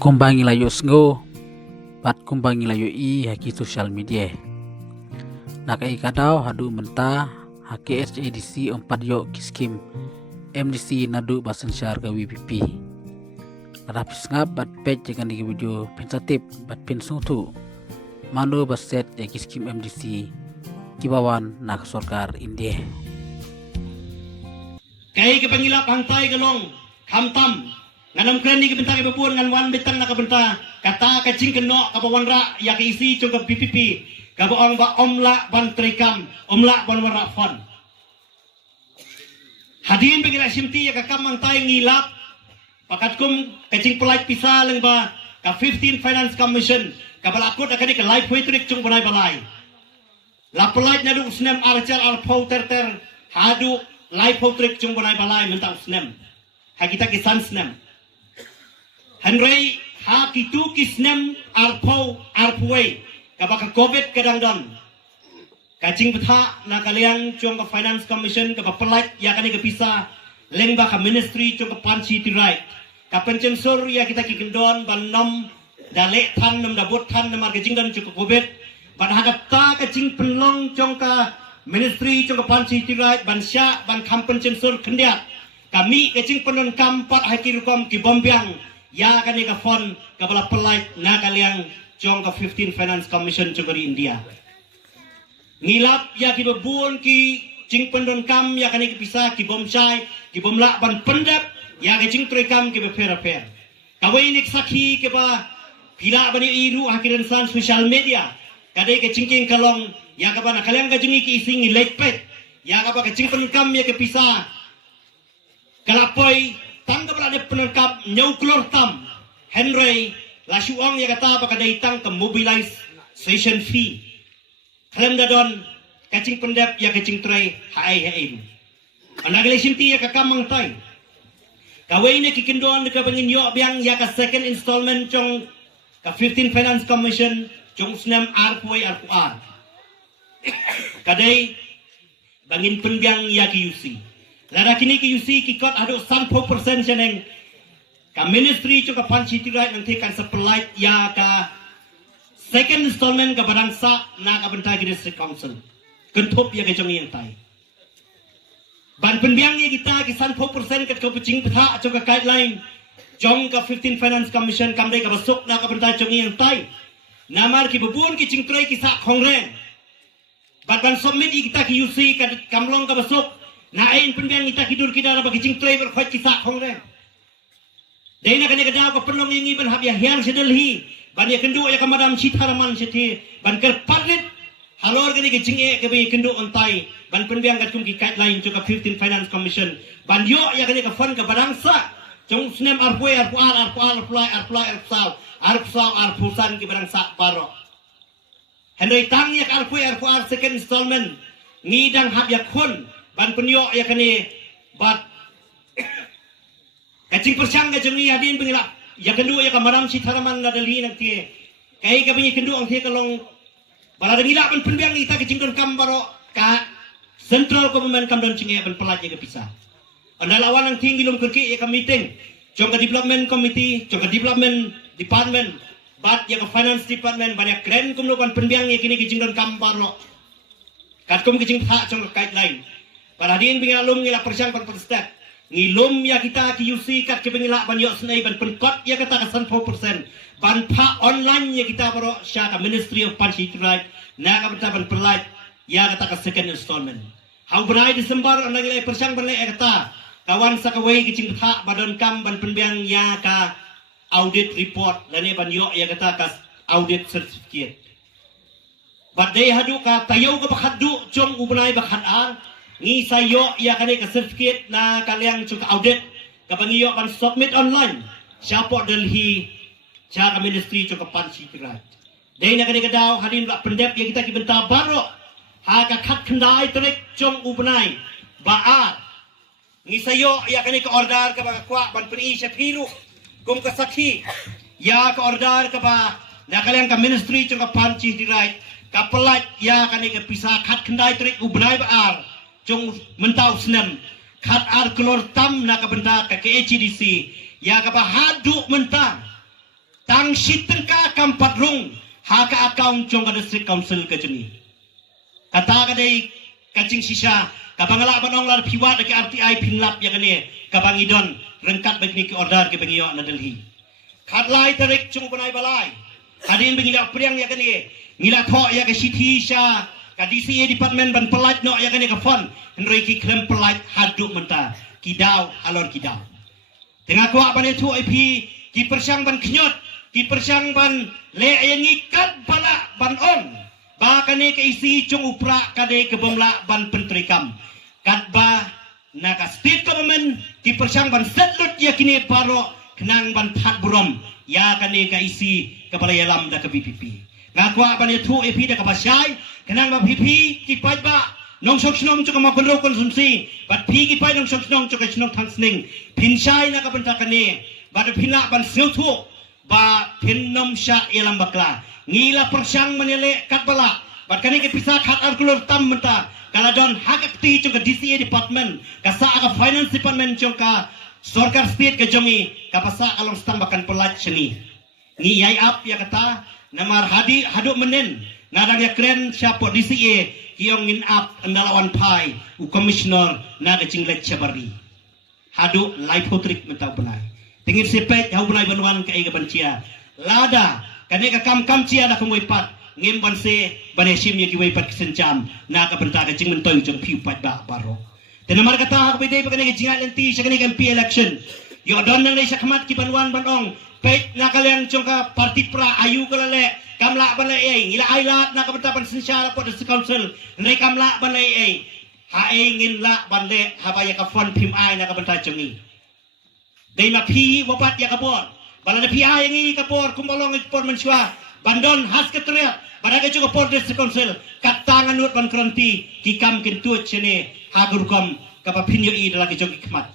Kumbangi layo sngo bat kumbangi layo i haki social media nakai kadau hadu menta haki SADC 4 yo kiskim MDC nadu basan syar ga WPP rapis ngap bat page jangan di video pensatif bat pensung tu manu baset ya kiskim MDC kibawan nak sorkar India kay kapangila pangtay galong kamtam nganam kren ni kabenta kay babuan ngan wan betang na kabenta kata kacing keno kabawan ra ya isi cung ka PPP kabaong ba omla ban trikam omla ban wara fon hadin bigila simti ya kakamang tay ngilap pakat kum kacing pelait pisa lang ba ka 15 Finance Commission kabalakot akadi ka live poetry cung balay balay la pelait na du usnem archal arpau terter hadu live poetry cung balay balay mentang usnem hakita kisan snem Henry ha kitu kisnem arpau arpuai kabaka COVID kadangdan kacing betha na kaliang cung ka Finance Commission ka pelait ya kani ka pisa lengba ka ministry cung ka panci tirai ka pencensur ya kita kikendon ban nom dale than nam dabut than nam kacing dan cung ka COVID ban hagata kacing penlong cung ka ministry cung ka panci tirai ban sya ban kam pencensur kendiat kami kacing penon kampat hakirukom ki bombyang ya kani ka fon ka bala pelait na kaliang jong ka 15 Finance Commission cugari India ngilap ya ki babun ki jing pendon kam ya kani ki pisa ki bomsai ki bomla ban pendap ya ka jing trekam ki befer kawai nik sakhi ke ba pila bani iru hakiran san social media kadai ka jingking kalong ya ka bana kaliang ka jingi ki ising lekpet ya ka ba ka jing pendon kam ya ki pisa kalapoi tangga berada penerkap nyuklor tam Henry lasuang ya kata apa kadaitang ke mobilization fee klem dadon kacing pendap ya kacing tray hai anagle sinti ya kakamang tay kawai ne kikindon de kabangin yo biang ya ka second installment chong ka 15 Finance Commission chong snam arpuai arpuar kadai bangin penbiang ya ki UC lada kini ki UC ki kot adu 100% seneng ka ministry cu ka panci tirai nanti kan sepelait ya ka second installment ka barangsa na ka bentai ki district council kentup ya ka jong yang tai ban penbiang ya kita ki 100% ka kucing petha cu ka guideline jong ka 15 Finance Commission kamdai ka basuk na ka bentai jong yang tai namar ki bubun ki cingtrai ki sa kongren ban submit kita ki UC ka kamlong ka basuk nain penbiang kita kidur kita na bagi cingtrai berkhot kisah kongren dahil na kanya kadaw ka penong yung iban habya hiyang si Delhi ban ya kendo ya kamadam si Tharaman si ti ban kerpadit halor kanya kicing kabi kendo ontay ban penbiang kat kum ki guideline cu ka 15 Finance Commission ban yo ya kanya ka fund ka barangsa cung snem arpuai arpusan ki barangsa paro henry tang ya ka arpuar second installment ngidang habya kon ban penyo ya kani bat kacing persyang ka jengi hadin pengila ya kedua ya kamaram si Tharaman na Delhi nanti kay ka pingi kedua ang kalong bala ngila ban penbiang ita kacing don kambaro ka central government kam don cinge ban pelat ya pisa andalawan ang tinggi lom kurki ya ka meeting jong ka development committee jong ka development department bat ya ka finance department banyak kren kum lo ban penbiang ya kini kacing don kambaro kat kum kacing tha jong ka guideline para din pingalum ngila persyang pan step ngilum ya kita ki UC kat ke pengila ban yok snai ban penkot ya kata ka 100% ban pa online ya kita baro sya ka Ministry of Panci Right na ka benta ban pelait ya kata ka second installment hau berai Desember ang ngila persyang ban le kata kawan sakawai ki cing tha badon kam ban penbiang ya ka audit report lani ban yok ya kata ka audit certificate badai hadu ka tayaw ka bakhadu jong ubnai bakhadar ni sayo ya kani ka certificate na kaliang cuka audit kabangiyo kan submit online siapa Delhi siapa ministry cuka panci tirai dahil na kani kadaw hadin la pendep ya kita kibenta baro ha ka khat khandai trek jong ubnai baat ni sayo ya kani ka order ka ba kwa ban peni shapiru kum ka sakhi ya ka order ka ba na kaliang ka ministry cuka panci tirai ka pelat ya kani ka pisa khat khandai trek ubnai baar jong mentau senam khat ar kelor tam na ka benda ka HDC ya ka bahadu mentang Kabang sitengka kampat rung haka akaung chong ka district council ka jeni. Kata kadai kacing sisa kabang la banong la piwat ke RTI pinlap ya kane kabang idon rengkat begini ke order ke bengiyo na Delhi. Khatlai tarik chung banai balai. Hadin bengila priang ya kane ngila tho ya ke city sha ka DCA department ban pelat no ya kane ka fon henry ki klem pelat haduk menta kidau alor kidau. Tengah kuak ban itu IP ki persang ban knyot ki persang ban le yang ikat bala ban on ba kane ke isi chung upra kade ke bomla ban pentrikam kat ba naka state government ki persang ban setlut ya kini paro kenang ban phat burom ya kane ke isi kepala yalam da ke PPP ngakwa ban itu IP da ke pasai kenang ba PP ki pai ba nong sok snong chu ma konro konsumsi bat pi ki pai nong sok snong chu ka snong thang sning pinsai na ka banta kane ba de pina ban sil thu ba pinnom sya yalam bakla ngila persang menele kat bala bat kane ke pisah khat ar kulur tam menta kala don hak akti chu ka DCA department ka sa ka finance department chu ka sarkar state ka jongi ka pasa along stambakan pelat seni ngi yai up ya kata namar hadu menen ngadang ya kren siapa DCA kiong in up andalawan pai u commissioner na ka jinglet chabari hadu life hotrik mentau benai tingit sepet hau benai banuan ka iga bancia lada kane ka kam cia da kemoi pat ngem ban se banesim ya kiwai pat kesencam na ka benta ka jing mentoi jong piu pat ba baro tenamar kata hak bede pa kane ka jingat lenti sa kane ka MP election yo don nang sa kamat ki banuan banong pet na kalian jong ka parti pra ayu kalale kamla balai ngila ailat na kabentapan sensyara po sa council nai kamla balai hae ngin la bande habaya ka fon pim ai na kabenta chungi dei ma phi wapat ya kabor balana phi ai ngi kabor kumolong por menswa bandon has ketria badaga juga por sa council katangan nut ban kranti ki kam kin tu chene hagur kom kapapinyo i dalagi jogi kmat